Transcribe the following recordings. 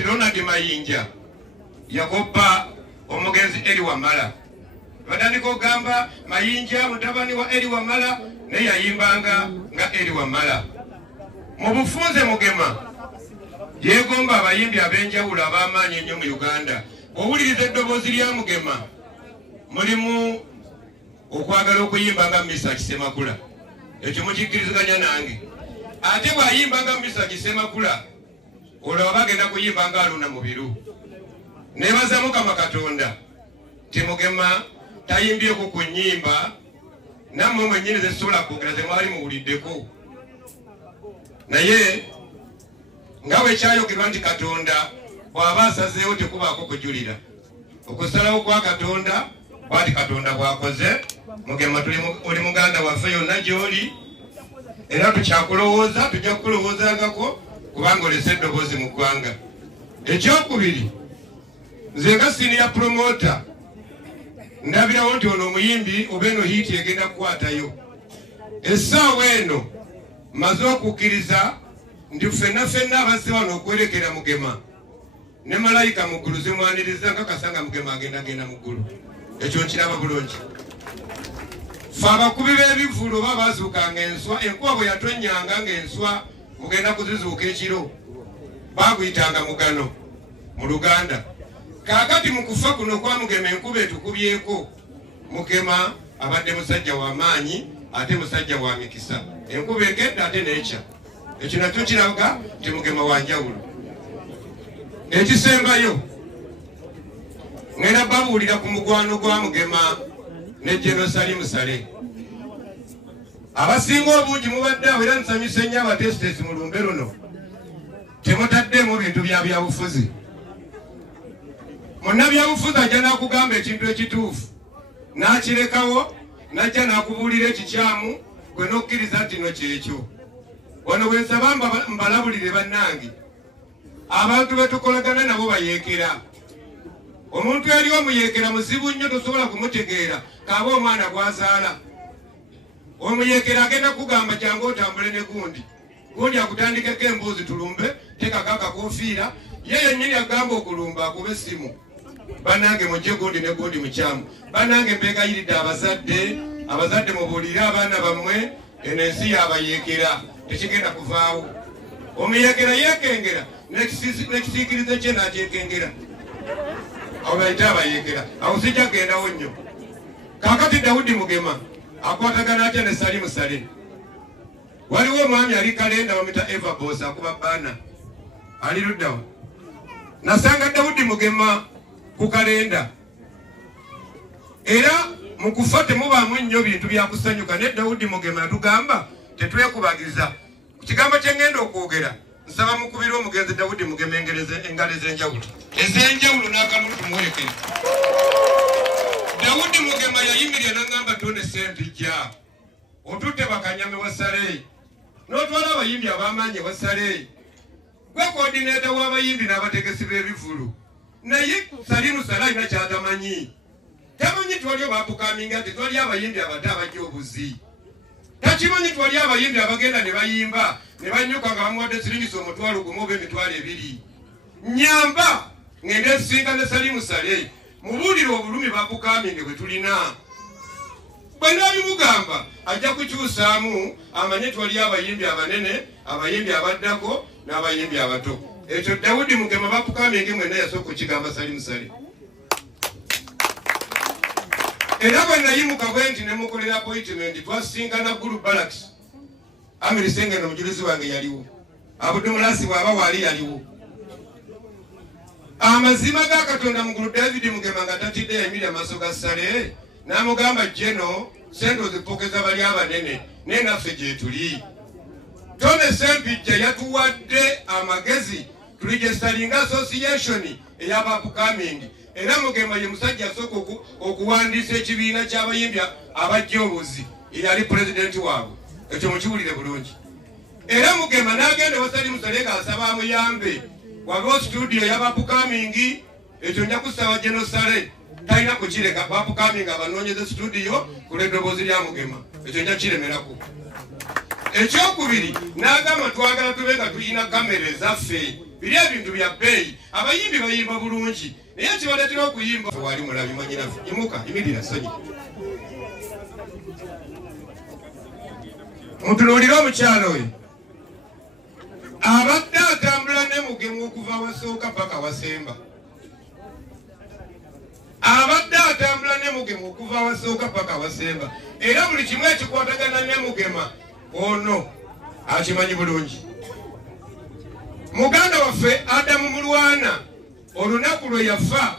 nti Ronald Mayinja yakopa omugenzi Eri Wamala batandika ogamba Mayinja mutabani wa Eri Wamala naye yayimbanga nga Eri Wamala mu bufunze Mugema yegomba abayimbi ab'enjawulo ab'amaanyi ennyo mu Uganda owuliriza eddoboozi lya Mugema mulimu okwagala okuyimba nga Mr. Kisemakula ekyo mukikkiriziganya nange ate bw'ayimba nga Mr. Kisemakula olwo bagenda kuyimba nga Aruna Mubiru nebaza Mukama Katonda ti Mugema tayimbyeko ku nnyimba nammwe mwennyini zesobola kwogera ze mwali muwuliddeko naye nga bwe kyayogerwa nti Katonda bw'aba asazeewo tekubaako kujulira okusalawo kwa Katonda bwati Katonda bw'akoze Mugema oli muganda waffe yonna gy'oli era tukyakulowooza tujja kukulowoozangako kubanga olese eddoboozi mu ggwanga. Ekyokubiri nze nga senior promoter ndabirawo nti ono omuyimbi oba eno hiiti egenda kukwatayo essaawa eno maze okukkiriza nti ffenna abazze wano okwerekera Mugema ne malayika mu ggulu zimwaniriza nkakasa Mugema agenda mu ggulu ekyo nkiraba bulungi. Ffe abakubi b'ebivulo oba bazuukanga enswa enkuba bwe yatonnyanga ng'enswa mugenda kuzizuuka ekiro baaguyitanga mugano mu Luganda. Kaakati mu kufa kuno kwa Mugema enkuba etukubyeko Mugema abadde musajja w'amaanyi ate musajja wa mikisa enkuba ekedda ate n'ekya ekyo nakyo kiraga nti Mugema wanjawulo. Ekisembayo ngenda babuulira ku mugwano gwa Mugema ne Jenosali Musale abasinga obungi mubadde awo era nsanyuse nnyo abatesitesi mu lumbe luno temutaddemu bintu bya byabufuzi. Munnabyabufuzi ajja n'akugamba ekintu ekituufu n'akirekawo n'ajja n'akubuulira ekikyamu gwe n'okkiriza nti no kyekyo. Wano bwe nsaba mbalabulire bannange abantu betukolagana nabo bayeekera. Omuntu yali omuyeekera muzibu nnyo tosobola kumutegeera kaaba omwana gwazaala. Omuyeekera agenda kugamba jangu otambule ne gundi akutandikeko embuuzi tulumbe tekako akakofiira ye yennyini agamba okulumba akube essimu. Bannange mujje gundi ne gundi mukyamu. Bannange mbeegayiridde abazadde mubuulire abaana bammwe eno ensi yabayeekera tekigenda kuvaawo. Omuyeekera yeekengera n'ekisiikirize kye n'akyekengera awo bayita abayeekera awo sijja kugendawo nnyo. Kaakati Dawudi Mugema akwatagana atya ne Sali Musale. Waliwo omwami ali Kalenda bamuyita Eva Boss akuba baana ali luddawa. Nasanga Dawudi Mugema ku Kalenda era mu kufa temubaamu nnyo bintu byakusanyuka ne Dawudi Mugema yatugamba tetwekubagiza. Ku kigambo kye ngenda okwogera nsaba mukubira omugenzi Dawudi Mugema engalo ez'enjawulo n'akamulu tumuwerekere. Dawudi Mugema yayimirira n'angamba tone sente jja otutte bakanyame wasale n'otwala abayimbi ab'amaanyi wasale gwe koodineeta w'abayimbi n'abategesi b'ebivulu naye Sali Musale alina kyatamanyi. Tamanyi twali obaapukaminga nti twali abayimbi abato abajja obuzi. Takimanyi twali abayimbi abagenda ne bayimba ne banyuka nga bamuwadde siringisa omutwalo gumu oba emitwalo ebiri. Nyamba ngende esinga ne Sali Musale mubuulire obulumi bapukaminge bwe tulina. Bwe naabimugamba ajja kukyusaamu amanye twali abayimbi abanene abayimbi abaddako n'abayimbi abato. Ekyo Dawudi Mugema bapukaminge mwenna yasooka okukigamba Sali Musale. Era bwe nayimuka bwe nti ne mukolera appointment twasisinkana Gulu Barracks. Amiri Sengeno omujulizi wange yaliwo. Abudumulasi bw'aba waali yaliwo. Amazima ga Katonda mugulu David Mugema nga tatidde yayimirira amaaso ga Sale n'amugamba Jeno sente ozipokeza bali abanene naye naffe gye tuli. Tone Sempijja yatuwadde amagezi tuligesitalinga association ey'abapukamingi. Era Mugema ye musajja asooka okuwandiisa ekibiina ky'abayimbi abajja obuzi eyali pulezidenti waabwe. Ekyo mukiwulire bulungi. Era Mugema n'agenda wa Sali Musale ng'asaba amuyambe wabeho studio y'abapukamingi. Ekyo nja kusaba Jenosale talina kukireka bapukamingi abanoonyeze studio ku lw'eddoboozi lya Mugema. Ekyo nja kiremerako. Ekyokubiri n'agamba twagala tube nga tulina kamera ezaffe biri ebintu bya bbeeyi abayimbi bayimba bulungi naye kibaletera okuyimba wali mulabi mwanyinafu imuka imirira sonyi mutunuulire omukyalo we abadde atambula ne mugemu okuva wasooka paka wasemba abadde atambula ne mugemu okuva wasooka paka wasemba era buli kimu ekikwatagana ne mugema ono akimanyi bulungi muganda waffe Adamu Mulwana olunaku lwe yafa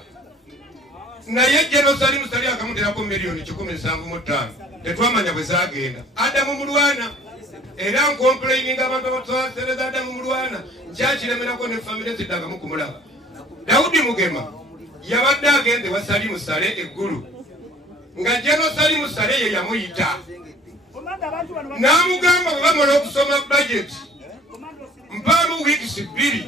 naye Jerusalemu sali akamuterako miliyoni 175 tetwamanya bwe zagenda Adamu Mulwana era nkomplaininga abantu abatwasereza Adamu Mulwana nkyakiremerako ne famire ziddaga mukumulaba Daudi Mugema yabadde agende wasali musale eggulu nga Jerusalemu sale ye yamuyita n'amugamba bwe bamala okusoma budget mpamu weeks 2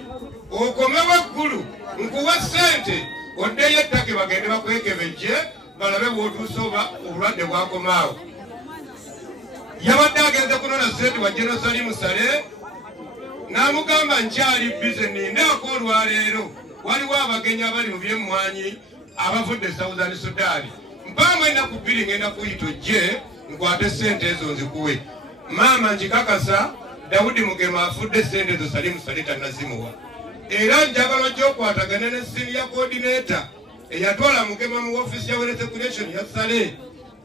okome waggulu nkuwa sente oddeyo ettake bagende bakwekebejje balabe bw'otuusoba obulwadde bwakomaawo yabadde agenze kunona sente wa Jerusalemu sale n'amugamba nkyali bize nindaako olwaleero waliwo abagenyi abali mu byemmwanyi abavudde Southern Sudan mpamu ennaku 2 ngenda kuyita ojje nkwate sente ezo nzikuwe maama nkikakasa Daudi Mugema afudde sente zo Salimu Sale tannazimuwa era njagala gy'okwatagana ne senior coordinator eyatwala Mugema mu office ya Wealth Creation ya Sale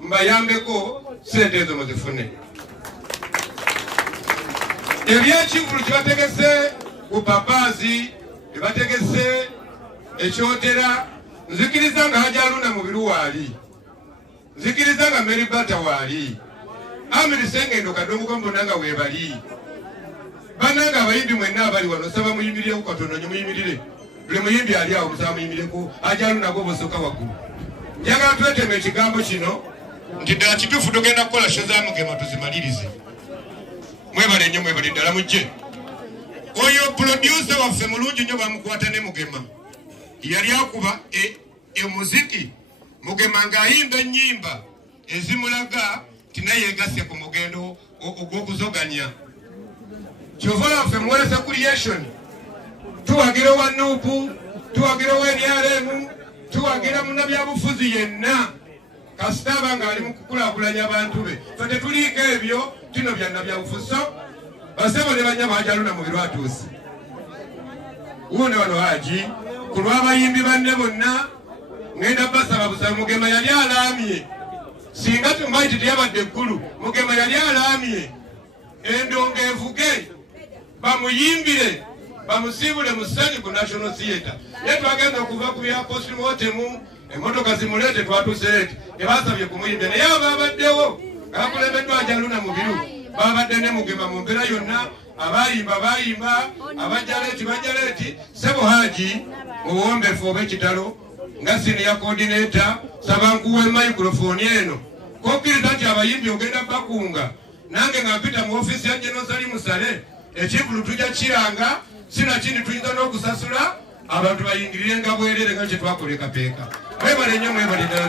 mbayambeko sente ezo muzifune ebyekivulu kibategese ku papazi ebategese ekyotera nzikiriza nga Hajaluna mu biruwaali nzikiriza nga Mary Bata waali Amiri Sengendo Kadongo Kambonanga webali bananga abayimbi mwenna abali wano saba muyimirire ku Katonda nyo muyimirire buli muyimbi ali awo musaba muyimirire ku Hajaluna go bosoka waggulu njagala tweteme ekigambo kino nti ddala kituufu tugenda kukola show za Mugema tuzimalirize mwebale nnyo mwebale ddala mujje oyo producer waffe mulungi nnyo bamukwata ne Mugema yali akuba muziki Mugema ng'ayimba ennyimba ezimulaga tinayeegase ku mugendo ogw'okuzoganya kyova waffe muweleza creation tuwagira wa Nuupu tuwagira wa NRM tuwagira munnabyabufuzi yenna kasitaba ng'ali mu kukulaakulanya abantu be fe tetuliiko ebyo tino bya nnabyabufuzi basebo ne banyama Hajaluna mu birwatuusi wuune wano Haji ku lw'abayimbi banne bonna ngenda basaba busaba Mugema yali alaamye singa tumbaiti teyabadde eggulu Mugema yali alaamye endongo evuge bamuyimbire bamusiibule mu ssanyu ku National Theatre ye twagenda okuva ku bya postmortem emmotoka zimuleete twatuseete tebasabye kumuyimbira naye ababaddewo abakulembeddwa Hajaluna mu biru babadde ne Mugema mu mbeera yonna abayimba bayimba abajaleeti bajaleeti Sebo Haji muwombefu ob'ekitalo nga senior coordinator saba nkuwe microphone eno kokkiriza nti abayimbi ogenda bakunga nange nga mpita mu office ya Jerusalemu Sale ekivulu tujja kiranga sina kindi tuyinza n'okusasula abantu bayingirire nga bwerere nga kye twakoleka peeka mwebale nnyo mwebale ddala